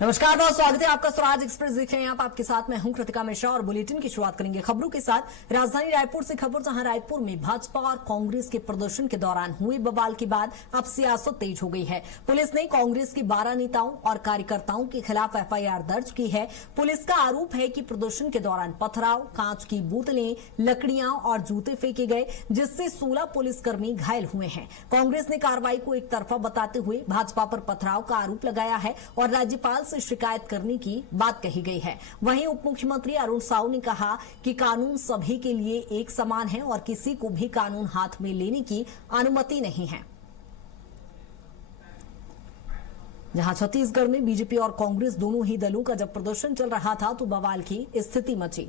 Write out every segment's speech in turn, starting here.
नमस्कार बहुत स्वागत है आपका स्वराज एक्सप्रेस देख रहे हैं आप। आपके साथ मैं हूं कृतिका मिश्रा और बुलेटिन की शुरुआत करेंगे खबरों के साथ। राजधानी रायपुर से खबर, जहां रायपुर में भाजपा और कांग्रेस के प्रदर्शन के दौरान हुए बवाल के बाद अब सियासत तेज हो गई है। पुलिस ने कांग्रेस के 12 नेताओं और कार्यकर्ताओं के खिलाफ एफआईआर दर्ज की है। पुलिस का आरोप है कि प्रदर्शन के दौरान पथराव, कांच की बोतलें, लकड़ियां और जूते फेंके गए, जिससे 16 पुलिसकर्मी घायल हुए हैं। कांग्रेस ने कार्रवाई को एक तरफा बताते हुए भाजपा पर पथराव का आरोप लगाया है और राज्यपाल से शिकायत करने की बात कही गई है। वहीं उप मुख्यमंत्री अरुण साव ने कहा कि कानून सभी के लिए एक समान है और किसी को भी कानून हाथ में लेने की अनुमति नहीं है। जहां छत्तीसगढ़ में बीजेपी और कांग्रेस दोनों ही दलों का जब प्रदर्शन चल रहा था तो बवाल की स्थिति मची।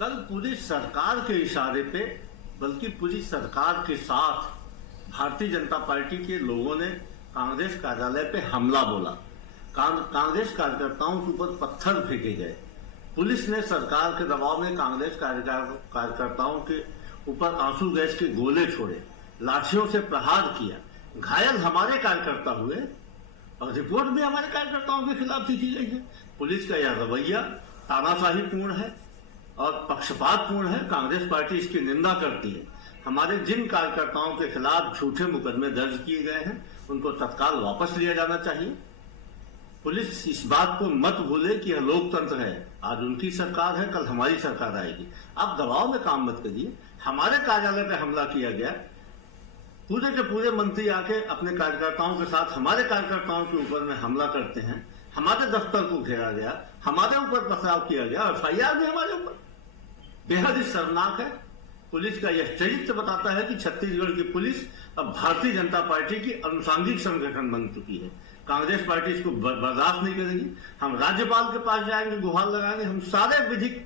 कल पूरी सरकार के इशारे पे, बल्कि पूरी सरकार के साथ भारतीय जनता पार्टी के लोगों ने कांग्रेस कार्यालय पे हमला बोला। कांग्रेस कार्यकर्ताओं के ऊपर पत्थर फेंके गए। पुलिस ने सरकार के दबाव में कांग्रेस कार्यकर्ताओं के ऊपर आंसू गैस के गोले छोड़े, लाठियों से प्रहार किया। घायल हमारे कार्यकर्ता हुए और रिपोर्ट भी हमारे कार्यकर्ताओं के खिलाफ लिखी गई है। पुलिस का यह रवैया तानाशाहीपूर्ण है और पक्षपातपूर्ण है। कांग्रेस पार्टी इसकी निंदा करती है। हमारे जिन कार्यकर्ताओं के खिलाफ झूठे मुकदमे दर्ज किए गए हैं उनको तत्काल वापस लिया जाना चाहिए। पुलिस इस बात को मत भूले कि यह लोकतंत्र है। आज उनकी सरकार है, कल हमारी सरकार आएगी। आप दबाव में काम मत करिए। हमारे कार्यालय पे हमला किया गया, पूरे के पूरे मंत्री आके अपने कार्यकर्ताओं के साथ हमारे कार्यकर्ताओं के ऊपर में हमला करते हैं। हमारे दफ्तर को घेरा गया, हमारे ऊपर पथराव किया गया, एफआईआर भी हमारे ऊपर। बेहद ही शर्मनाक है। पुलिस का यह चरित्र बताता है कि छत्तीसगढ़ की पुलिस अब भारतीय जनता पार्टी की अनुषंगिक संगठन बन चुकी है। कांग्रेस पार्टी इसको बर्दाश्त नहीं करेगी। हम राज्यपाल के पास जाएंगे, गुहार लगाएंगे, हम सारे विधिक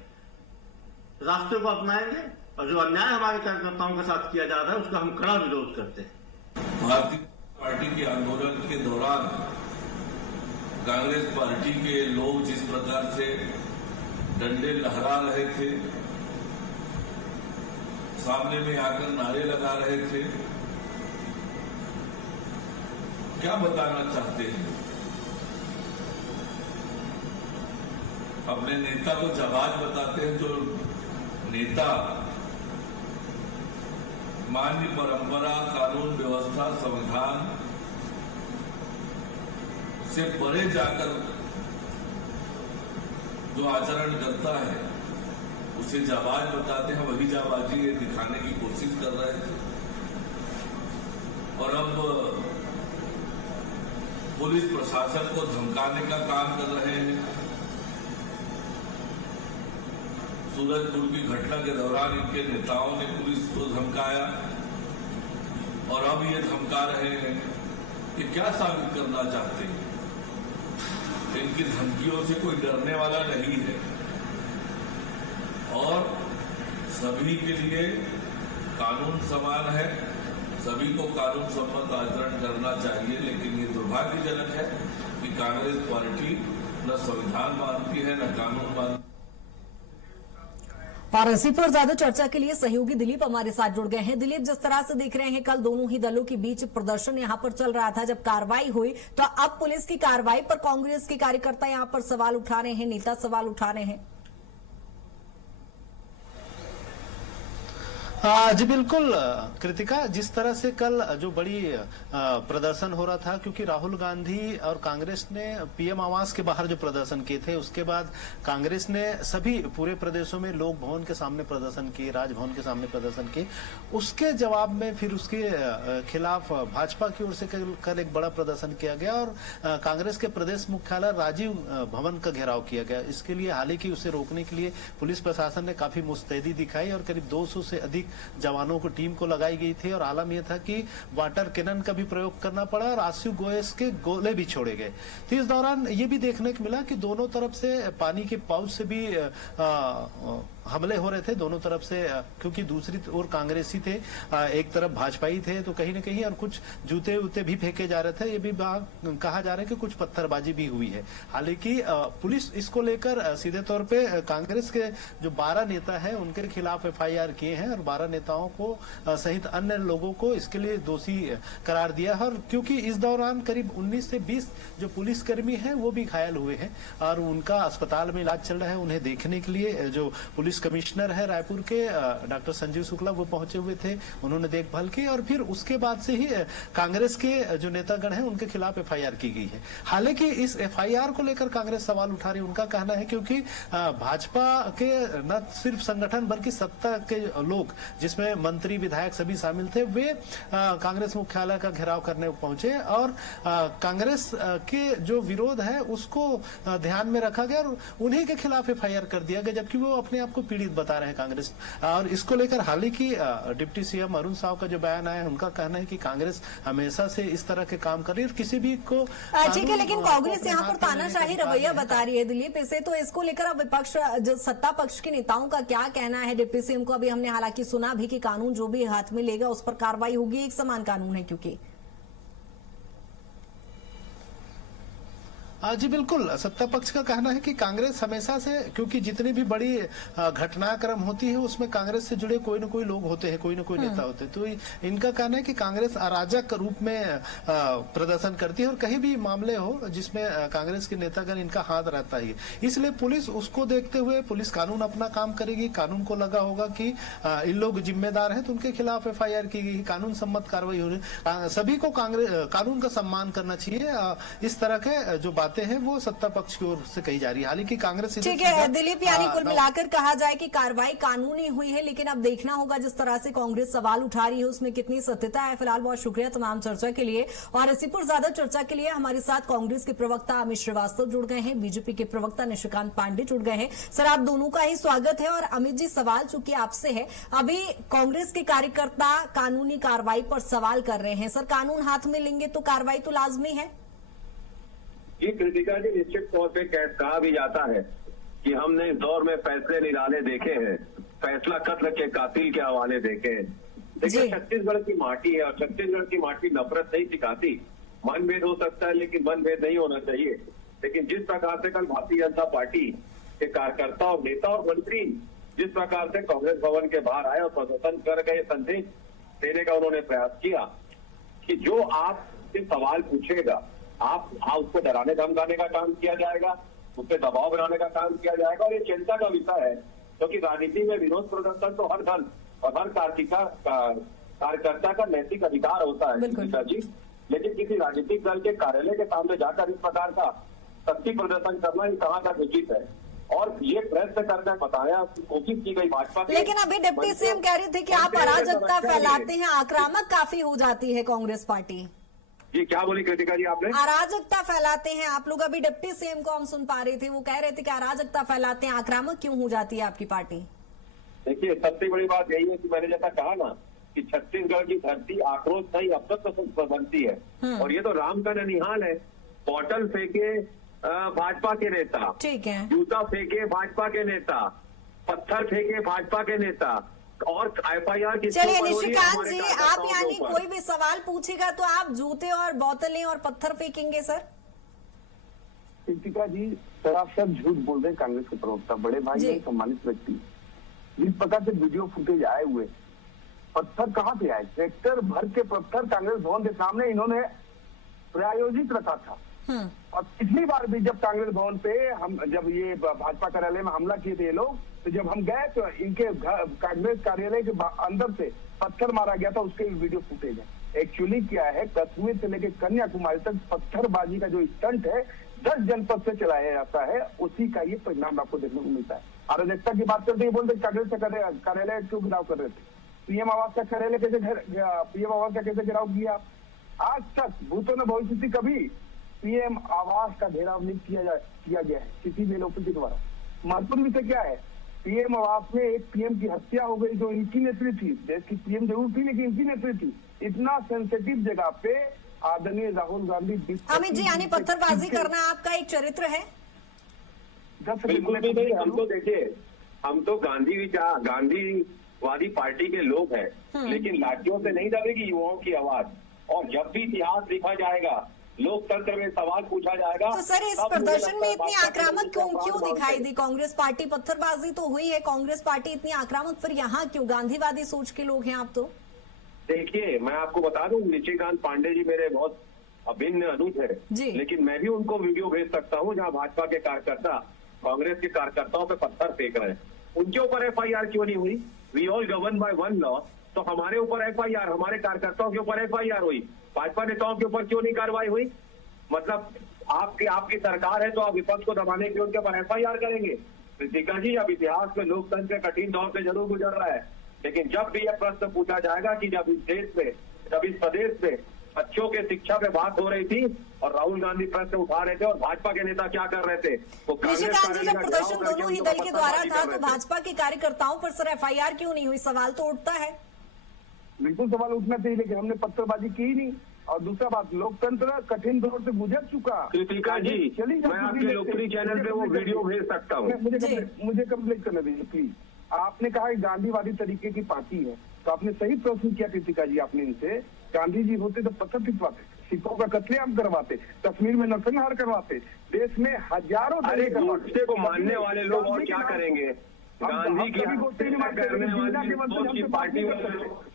रास्ते को अपनाएंगे और जो अन्याय हमारे कार्यकर्ताओं के साथ किया जा रहा है उसका हम कड़ा विरोध करते हैं। भारतीय पार्टी के आंदोलन के दौरान कांग्रेस पार्टी के लोग जिस प्रकार से डंडे लहरा रहे थे, सामने में आकर नारे लगा रहे थे, क्या बताना चाहते हैं? अपने नेता को जाबाज बताते हैं। जो नेता मान्य परंपरा, कानून व्यवस्था, संविधान से परे जाकर जो आचरण करता है उसे जाबाज बताते हैं। वही जाबाजी ये दिखाने की कोशिश कर रहे थे और अब पुलिस प्रशासन को धमकाने का काम कर रहे हैं। सूरजपुर की घटना के दौरान इनके नेताओं ने पुलिस को धमकाया और अब ये धमका रहे हैं कि क्या साबित करना चाहते हैं। इनकी धमकियों से कोई डरने वाला नहीं है और सभी के लिए कानून समान है। सभी को कानून सम्मत आचरण करना चाहिए। लेकिन ये दुर्भाग्यजनक है कि कांग्रेस पार्टी न संविधान मानती है न कानून मानती है। और इसी पर ज्यादा चर्चा के लिए सहयोगी दिलीप हमारे साथ जुड़ गए हैं। दिलीप, जिस तरह से देख रहे हैं कल दोनों ही दलों के बीच प्रदर्शन यहां पर चल रहा था, जब कार्रवाई हुई तो अब पुलिस की कार्रवाई पर कांग्रेस के कार्यकर्ता यहां पर सवाल उठा रहे हैं, नेता सवाल उठा रहे हैं। जी बिल्कुल कृतिका, जिस तरह से कल जो बड़ी प्रदर्शन हो रहा था, क्योंकि राहुल गांधी और कांग्रेस ने पीएम आवास के बाहर जो प्रदर्शन किए थे, उसके बाद कांग्रेस ने सभी पूरे प्रदेशों में लोक भवन के सामने प्रदर्शन किए, राजभवन के सामने प्रदर्शन किए। उसके जवाब में फिर उसके खिलाफ भाजपा की ओर से कल एक बड़ा प्रदर्शन किया गया और कांग्रेस के प्रदेश मुख्यालय राजीव भवन का घेराव किया गया। इसके लिए हालांकि उसे रोकने के लिए पुलिस प्रशासन ने काफी मुस्तैदी दिखाई और करीब 200 से अधिक जवानों को टीम को लगाई गई थी और आलम यह था कि वाटर कैनन का भी प्रयोग करना पड़ा और आंसू गैस के गोले भी छोड़े गए। तो इस दौरान ये भी देखने को मिला कि दोनों तरफ से पानी के पाउच से भी हमले हो रहे थे दोनों तरफ से, क्योंकि दूसरी ओर कांग्रेसी थे, एक तरफ भाजपाई थे, तो कहीं न कहीं और कुछ जूते उते भी फेंके जा रहे थे। ये भी कहा जा रहा है कि कुछ पत्थरबाजी भी हुई है। हालांकि पुलिस इसको लेकर सीधे तौर पे कांग्रेस के जो 12 नेता हैं उनके खिलाफ एफआईआर किए हैं और 12 नेताओं को सहित अन्य लोगों को इसके लिए दोषी करार दिया है। और क्योंकि इस दौरान करीब 19 से 20 जो पुलिसकर्मी हैं वो भी घायल हुए हैं और उनका अस्पताल में इलाज चल रहा है। उन्हें देखने के लिए जो पुलिस कमिश्नर है रायपुर के डॉक्टर संजीव शुक्ला वो पहुंचे हुए थे, उन्होंने देखभाल की और फिर उसके बाद से ही कांग्रेस के जो नेतागण हैं उनके खिलाफ एफआईआर की गई है। हालांकि इस एफआईआर को लेकर कांग्रेस सवाल उठा रही है। उनका कहना है क्योंकि भाजपा के न सिर्फ संगठन बल्कि सत्ता के लोग, जिसमें मंत्री विधायक सभी शामिल थे, वे कांग्रेस मुख्यालय का घेराव करने पहुंचे और कांग्रेस के जो विरोध है उसको ध्यान में रखा गया और उन्हीं के खिलाफ एफआईआर कर दिया गया, जबकि वो अपने आप को पीड़ित बता रहे हैं कांग्रेस। और इसको लेकर हाल ही की डिप्टी सीएम अरुण साव का जो बयान आया है, उनका कहना है कि कांग्रेस हमेशा से इस तरह के काम कर रही है और किसी भी को ठीक है, लेकिन कांग्रेस यहाँ पर तानाशाही रवैया बता रही है दिलीप इसे, तो इसको लेकर अब विपक्ष जो सत्ता पक्ष के नेताओं का क्या कहना है? डिप्टी सीएम को अभी हमने हालांकि सुना भी कि कानून जो भी हाथ में लेगा उस पर कार्रवाई होगी, एक समान कानून है क्योंकि जी बिल्कुल, सत्ता पक्ष का कहना है कि कांग्रेस हमेशा से, क्योंकि जितनी भी बड़ी घटनाक्रम होती है उसमें कांग्रेस से जुड़े कोई न कोई लोग होते हैं, कोई न कोई नेता होते हैं, तो इनका कहना है कि कांग्रेस अराजक रूप में प्रदर्शन करती है और कहीं भी मामले हो जिसमें कांग्रेस के नेतागण इनका हाथ रहता है। इसलिए पुलिस उसको देखते हुए पुलिस कानून अपना काम करेगी। कानून को लगा होगा कि इन लोग जिम्मेदार हैं तो उनके खिलाफ एफआईआर की गई, कानून सम्मत कार्रवाई हो रही। सभी को कानून का सम्मान करना चाहिए। इस तरह के जो बातें हैं वो सत्ता पक्ष की ओर से कही जा रही है। हालांकि कांग्रेस, ठीक है दिलीप, यानी कुल मिलाकर कहा जाए कि कार्रवाई कानूनी हुई है, लेकिन अब देखना होगा जिस तरह से कांग्रेस सवाल उठा रही है उसमें कितनी सत्यता है। फिलहाल बहुत शुक्रिया तमाम चर्चा के लिए, और इसी पर ज्यादा चर्चा के लिए हमारे साथ कांग्रेस के प्रवक्ता अमित श्रीवास्तव जुड़ गए हैं, बीजेपी के प्रवक्ता निशिकांत पांडे जुड़ गए हैं। सर, आप दोनों का ही स्वागत है। और अमित जी, सवाल चूंकि आपसे है, अभी कांग्रेस के कार्यकर्ता कानूनी कार्रवाई पर सवाल कर रहे हैं। सर, कानून हाथ में लेंगे तो कार्रवाई तो लाजमी है। जी कृतिका जी, निश्चित तौर पे कहा भी जाता है कि हमने इस दौर में फैसले निराले देखे हैं, फैसला कत्ल के कातिल के हवाले देखे हैं। देखिए, छत्तीसगढ़ की माटी है और छत्तीसगढ़ की माटी नफरत नहीं सिखाती। मनभेद हो सकता है लेकिन मनभेद नहीं होना चाहिए। लेकिन जिस प्रकार से कल भारतीय जनता पार्टी के कार्यकर्ता और नेता और मंत्री जिस प्रकार से कांग्रेस भवन के बाहर आए और प्रदर्शन कर गए, संदेश देने का उन्होंने प्रयास किया कि जो आपसे सवाल पूछेगा आप उसको डराने धमकाने का काम किया जाएगा, उस पर दबाव बनाने का काम किया जाएगा। और ये चिंता का विषय है क्योंकि राजनीति में विरोध प्रदर्शन तो हर दल और हर कार्यकर्ता का नैतिक अधिकार होता है कृतिका जी, लेकिन किसी राजनीतिक दल के कार्यालय के सामने जाकर इस प्रकार का शक्ति प्रदर्शन करना ये कहाँ तक उचित है। और ये प्रयत्न करना बताया, कोशिश की गई भाजपा की। लेकिन अभी डिप्टी सीएम कह रहे थे कि आप अराजकता फैलाते हैं, आक्रामक काफी हो जाती है कांग्रेस पार्टी। जी क्या बोली कृतिका जी आपने? अराजकता फैलाते हैं आप लोग। अभी डिप्टी सीएम को हम सुन पा रहे थे, वो कह रहे थे कि अराजकता फैलाते हैं, आक्रामक क्यों हो जाती है आपकी पार्टी? देखिए, सबसे बड़ी बात यही है कि मैंने जैसा कहा ना कि छत्तीसगढ़ की धरती आक्रोश नहीं अब तक तो बनती है। और ये तो राम का ननिहाल है। बॉटल फेंके भाजपा के नेता, ठीक है, जूता फेंके भाजपा के नेता, पत्थर फेंके भाजपा के नेता, और एफआईआर की। चलिए निशिकांत जी, आप यानी कोई भी सवाल पूछेगा तो आप जूते और बोतलें और पत्थर फेंकेंगे? सर कृतिका जी, सर आप सब झूठ बोल रहे हैं। कांग्रेस के प्रवक्ता बड़े भाई हैं, सम्मानित व्यक्ति, जिस प्रकार से वीडियो फुटेज आए हुए, पत्थर कहाँ से आए? ट्रैक्टर भर के पत्थर कांग्रेस भवन के सामने इन्होंने प्रायोजित रखा था। और पिछली बार भी जब कांग्रेस भवन पे जब ये भाजपा कार्यालय में हमला किए थे ये लोग, तो जब हम गए तो इनके कांग्रेस कार्यालय के अंदर से पत्थर मारा गया था, उसके विडियो फुटेज है। एक्चुअली क्या है, कश्मीर से लेकर कन्याकुमारी तक पत्थरबाजी का जो स्टंट है 10 जनपद से चलाया जाता है, उसी का ये परिणाम आपको देखने को मिलता है। अराजकता की बात करते बोलते कांग्रेस का कार्यालय क्यों घेराव कर रहे थे? पीएम आवास का कार्यालय कैसे पीएम आवास का कैसे घेराव किया? आज तक भूतों ने भविष्य कभी पीएम आवास का घेराव नहीं किया गया है किसी भी लोगों के द्वारा। महत्वपूर्ण विषय क्या है? पीएम आवास में एक पीएम की हत्या हो गई जो इनकी नेत्री थी। देश की पीएम जरूर थी लेकिन इनकी नेत्री थी। इतना सेंसिटिव जगह पे आदरणीय राहुल गांधी। अमित जी, यानी पत्थरबाजी करना आपका एक चरित्र है? बिल्कुल भी नहीं। हम तो देखिए, हम तो गांधीवादी पार्टी के लोग हैं, लेकिन लाठियों से नहीं दबेगी युवाओं की आवाज। और जब भी इतिहास लिखा जाएगा, लोकतंत्र में सवाल पूछा जाएगा, तो सर इस तब मुझे प्रदर्शन लगता में है इतनी भाजपा आक्रामक के क्यों दिखाई दी कांग्रेस पार्टी? पत्थरबाजी तो हुई है, कांग्रेस पार्टी इतनी आक्रामक, फिर यहाँ क्यों? गांधीवादी सोच के लोग हैं आप तो। देखिए, मैं आपको बता दूं, निशिकांत पांडे जी मेरे बहुत अभिन्न अनुज जी। है, लेकिन मैं भी उनको वीडियो भेज सकता हूं जहां भाजपा के कार्यकर्ता कांग्रेस के कार्यकर्ताओं पे पत्थर फेंक रहे हैं। उनके ऊपर एफआईआर क्यों नहीं हुई? We all govern by one law. तो हमारे ऊपर एफआईआर, हमारे कार्यकर्ताओं के ऊपर एफआईआर हुई, भाजपा नेताओं के ऊपर क्यों नहीं कार्रवाई हुई? मतलब आपकी सरकार है तो आप विपक्ष को दबाने के उनके ऊपर एफआईआर करेंगे? कृतिका जी, अब इतिहास में लोकतंत्र के कठिन दौर से जरूर गुजर रहा है, लेकिन जब भी यह प्रश्न पूछा जाएगा कि जब इस देश में, जब इस प्रदेश में बच्चों के शिक्षा पे बात हो रही थी और राहुल गांधी प्रश्न उठा रहे थे और भाजपा के नेता क्या कर रहे थे, वो निशिकांत जी, जब प्रदर्शन दोनों ही दल के द्वारा था तो भाजपा के कार्यकर्ताओं पर सर एफआईआर क्यों नहीं हुई? सवाल तो उठता है। बिल्कुल सवाल उठना चाहिए, लेकिन हमने पत्थरबाजी की ही नहीं। और दूसरा बात, लोकतंत्र कठिन दौर से गुजर चुका। कृतिका जी, चलिए, मैं आपके लोकप्रिय चैनल पे वो वीडियो भेज सकता हूँ। मुझे कंप्लीट करने दीजिए प्लीज। आपने कहा कि गांधीवादी तरीके की पार्टी है, तो आपने सही प्रश्न किया कृतिका जी। आपने इनसे, गांधी जी होते तो पत्थर पिटवाते, सिखों का कत्लेआम करवाते, कश्मीर में नरसंहार करवाते, देश में हजारों। अरे गोडसे को मानने वाले लोग और क्या करेंगे? गांधी की पार्टी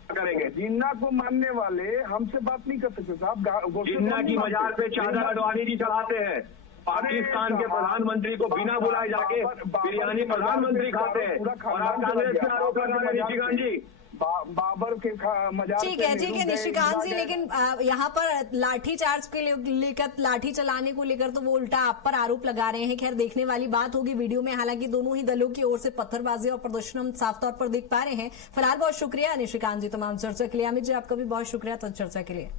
करेंगे। जिन्ना को मानने वाले हमसे बात नहीं कर सकते साहब। जिन्ना की मजार पे चादर अडवाणी जी चढ़ाते हैं, पाकिस्तान के प्रधानमंत्री को बिना बुलाए जाके बिरयानी प्रधानमंत्री खाते हैं, और आप कांग्रेस पे आरोप लगा रहे हैं निशिकांत जी। बाबर के मजार। ठीक है निशिकांत जी, लेकिन यहाँ पर लाठी चार्ज के लेकर, लाठी चलाने को लेकर तो वो उल्टा आप पर आरोप लगा रहे हैं। खैर, देखने वाली बात होगी वीडियो में। हालांकि दोनों ही दलों की ओर से पत्थरबाजी और प्रदर्शन हम साफ तौर पर देख पा रहे हैं। फिलहाल बहुत शुक्रिया निशिकांत जी तमाम चर्चा के लिए। अमित जी, आपका भी बहुत शुक्रिया चर्चा के लिए।